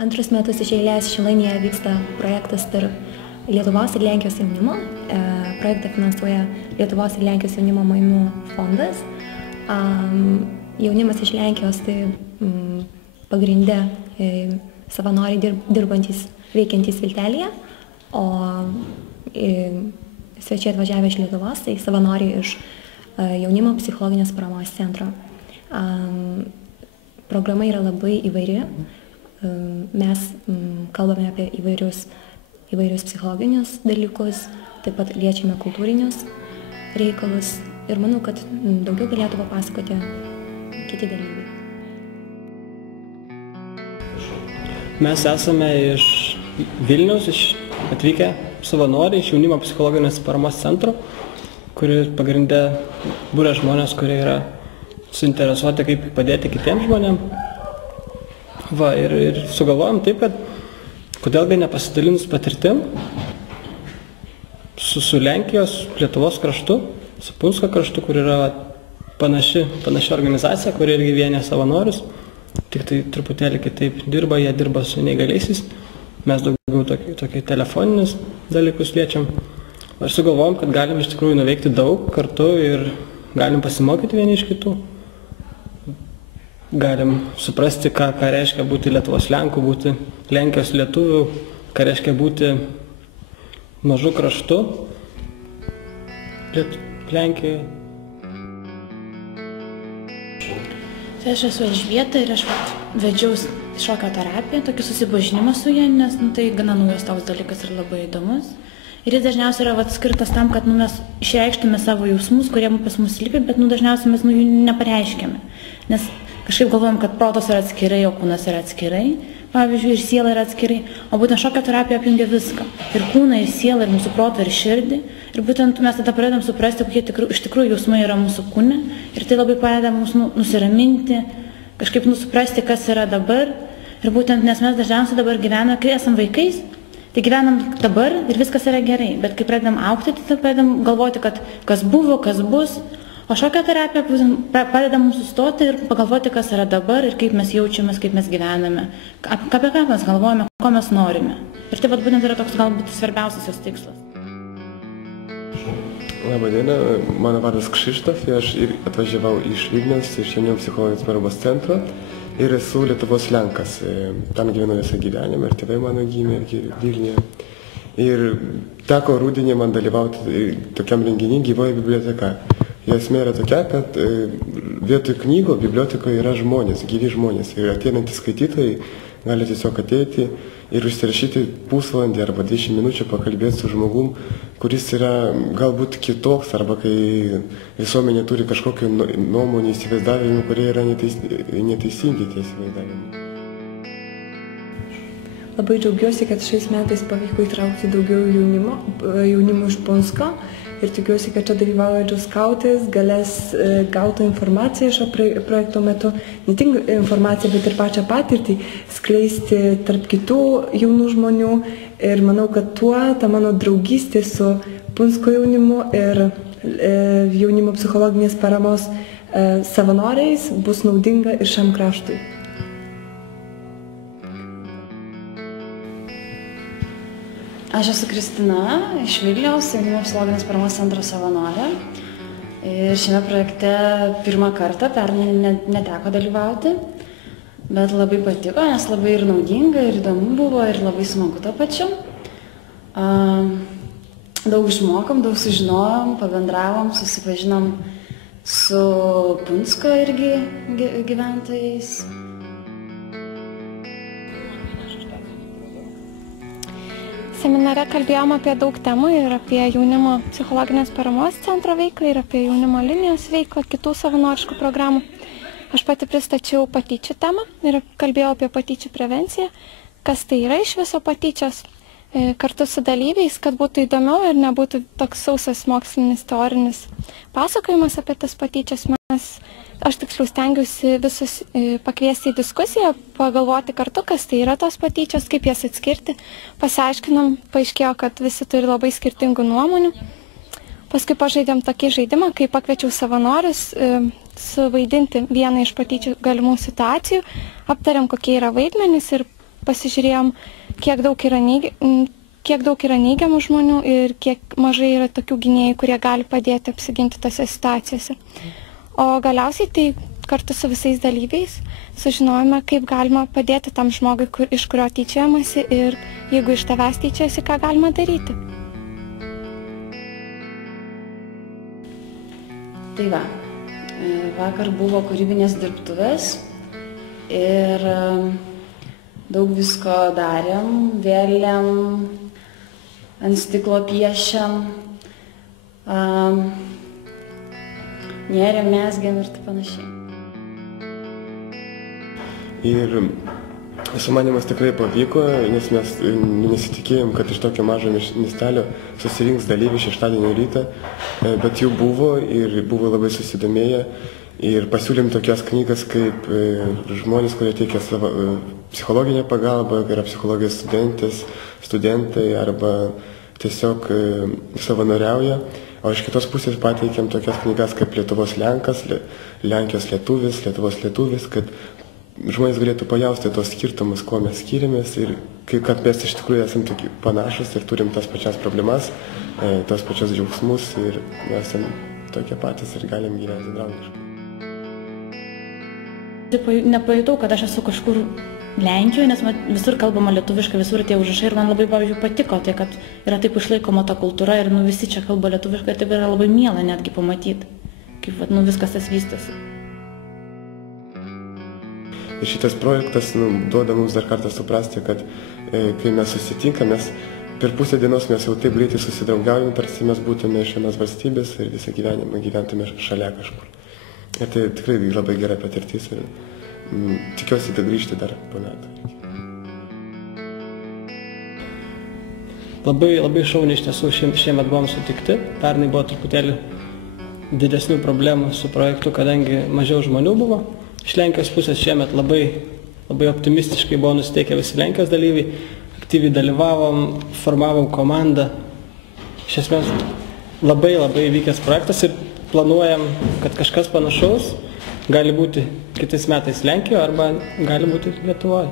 Antrus metus iš eilės Šilainėje vyksta projektas tarp Lietuvos ir Lenkijos jaunimo. Projektą finansuoja Lietuvos ir Lenkijos jaunimo mainų fondas. Jaunimas iš Lenkijos tai pagrinde savanoriai dirbantys, veikiantys Viltelėje, o svečiai atvažiavę iš Lietuvos, tai savanoriai iš jaunimo psichologinės paramos centro. Programa yra labai įvairi. Mes kalbame apie įvairius psichologinius dalykus, taip pat liečiame kultūrinius reikalus ir manau, kad daugiau galėtų papasakoti kiti dalyviai. Mes esame iš Vilniaus, atvykę savanoriai iš jaunimo psichologinės paramos centro, kuri pagrinde būria žmonės, kurie yra suinteresuoti, kaip padėti kitiems žmonėms. Ir sugalvojom taip, kad kodėlgi nepasidalinus patirtim su Lenkijos, Lietuvos kraštu, su Punsko kraštu, kur yra panaši organizacija, kuri irgi vienė savanorius, tik tai truputėlį kitaip dirba, jie dirba su neįgaliaisiais, mes daugiau tokį telefoninius dalykus liečiam. Ir sugalvojom, kad galim iš tikrųjų nuveikti daug kartu ir galim pasimokyti vieni iš kitų. Galim suprasti, ką reiškia būti Lietuvos Lenkų, būti Lenkijos lietuvių, ką reiškia būti mažu kraštu Lenkijoje. Tai aš esu Elžbieta ir aš vedžiau šokio terapiją, tokį susipažinimą su ja, nes tai gana naujas toks dalykas ir labai įdomus. Ir jis dažniausiai yra skirtas tam, kad mes išreikštume savo jausmus, kurie pas mus slypi, bet dažniausiai mes jų nepareiškiame. Nes kažkaip galvojam, kad protas yra atskirai, o kūnas yra atskirai, pavyzdžiui, ir siela yra atskirai, o būtent šokio terapija apjungia viską. Ir kūną, ir sielą, ir mūsų protą, ir širdį. Ir būtent mes tada pradedam suprasti, kokie iš tikrųjų jausmai yra mūsų kūne. Ir tai labai padeda mums nusiraminti, kažkaip suprasti, kas yra dabar. Ir būtent, nes mes dažniausiai dabar gyvename, kai esam vaikais, tai gyvenam dabar ir viskas yra gerai. Bet kai pradedam augti, tai pradedam galvoti, kad kas buvo, kas bus. O šokio terapija padeda mums sustoti ir pagalvoti, kas yra dabar ir kaip mes jaučiamės, kaip mes gyvename, apie ką mes galvojame, ko mes norime. Ir tai būtent yra toks galbūt svarbiausias jos tikslas. Labadiena, mano vardas Krzysztof, aš atvažiavau iš Vilniaus, iš jaunimo psichologinės paramos centro ir esu Lietuvos Lenkas. Ten gyvenu visą gyvenimą ir tėvai mano gimė Vilniuje. Ir teko rudenį man dalyvauti tokiam renginy Gyvoji biblioteka. Jo esmė yra tokia, kad vietoj knygų bibliotekoje yra žmonės, gyvi žmonės. Ir ateinantys skaitytojai gali tiesiog ateiti ir užsirašyti pusvalandį arba 20 minučių pakalbėti su žmogum, kuris yra galbūt kitoks, arba kai visuomenė turi kažkokią nuomonę, įsivaizdavimą, kurie yra neteisingi tie įsivaizdavimai. Labai džiaugiuosi, kad šiais metais pavyko įtraukti daugiau jaunimo iš Punsko. Ir tikiuosi, kad čia dalyvaujančios skautės galės gauti informaciją šio projekto metu, ne tik informaciją, bet ir pačią patirtį skleisti tarp kitų jaunų žmonių. Ir manau, kad tuo ta mano draugystė su Punsko jaunimu ir jaunimo psichologinės paramos savanoriais bus naudinga ir šiam kraštui. Aš esu Kristina iš Vilniaus, jaunimo psichologinės paramos centro savanorė. Ir šiame projekte pirmą kartą, pernai neteko dalyvauti, bet labai patiko, nes labai ir naudinga, ir įdomu buvo, ir labai smagu to pačiu. Daug išmokom, daug sužinojom, pabendravom, susipažinom su Punsko irgi gyventojais. Seminare kalbėjom apie daug temų ir apie jaunimo psichologinės paramos centro veiklą ir apie jaunimo linijos veiklą, kitų savanoriškų programų. Aš pati pristačiau patyčių temą ir kalbėjau apie patyčių prevenciją, kas tai yra iš viso patyčios, kartu su dalyviais, kad būtų įdomiau ir nebūtų toks sausas mokslinis teorinis pasakojimas apie tas patyčias. Aš tiksliau stengiausi visus pakviesti į diskusiją, pagalvoti kartu, kas tai yra tos patyčios, kaip jas atskirti. Pasiaiškinom, paaiškėjo, kad visi turi labai skirtingų nuomonių. Paskui pažaidėm tokį žaidimą, kai pakviečiau savanorius suvaidinti vieną iš patyčių galimų situacijų, aptarėm, kokie yra vaidmenys ir pasižiūrėjom, kiek daug yra neigiamų žmonių ir kiek mažai yra tokių gynėjų, kurie gali padėti apsiginti tose situacijose. O galiausiai tai kartu su visais dalyviais sužinojome, kaip galima padėti tam žmogui, iš kurio tyčiojamasi ir jeigu iš tavęs tyčiojasi, ką galima daryti. Tai va, vakar buvo kūrybinės dirbtuvės ir daug visko darėm, vėlėm, ant stiklo piešėm, nėrėm, mezgėm ir taip panašiai. Ir sumanymas tikrai pavyko, nes mes nesitikėjom, kad iš tokio mažo miestelio susirinks dalyviai šeštadienio rytą, bet jų buvo ir buvo labai susidomėję. Ir pasiūlėm tokias knygas kaip žmonės, kurie teikia savo psichologinę pagalbą, yra psichologijos studentai arba tiesiog savanoriauja. O iš kitos pusės pateikėm tokias knygas kaip Lietuvos Lenkas, Lenkijos lietuvis, Lietuvos lietuvis, kad žmonės galėtų pajausti tos skirtumus, kuo mes skiriamės ir kad mes iš tikrųjų esame tokie panašus ir turim tas pačias problemas, tos pačias džiaugsmus ir esame tokie patys ir galim gyventi draugiškai. Nepajutau, kad aš esu kažkur Lenkijoje, nes visur kalbama lietuviškai, visur tie užrašai ir man labai, pavyzdžiui, patiko tai, kad yra taip išlaikoma ta kultūra ir visi čia kalba lietuviškai ir taip yra labai miela netgi pamatyti, kaip viskas tas vystosi. Ir šitas projektas duoda mums dar kartą suprasti, kad kai mes susitinkame, per pusę dienos mes jau taip greitai susidraugaujame, tarsi mes būtume iš vienos valstybės ir visą gyvenimą gyventume šalia kažkur. Ir tai tikrai labai gera patirtis ir tikiuosi grįžti dar po metų. Labai šauniai iš tiesų šiemet buvom sutikti. Pernai buvo truputėlį didesnių problemų su projektu, kadangi mažiau žmonių buvo. Iš Lenkijos pusės šiemet labai optimistiškai buvo nusiteikę visi Lenkijos dalyviai, aktyviai dalyvavom, formavom komandą. Iš esmės labai vykęs projektas ir planuojam, kad kažkas panašaus gali būti kitais metais Lenkijoje arba gali būti Lietuvoje.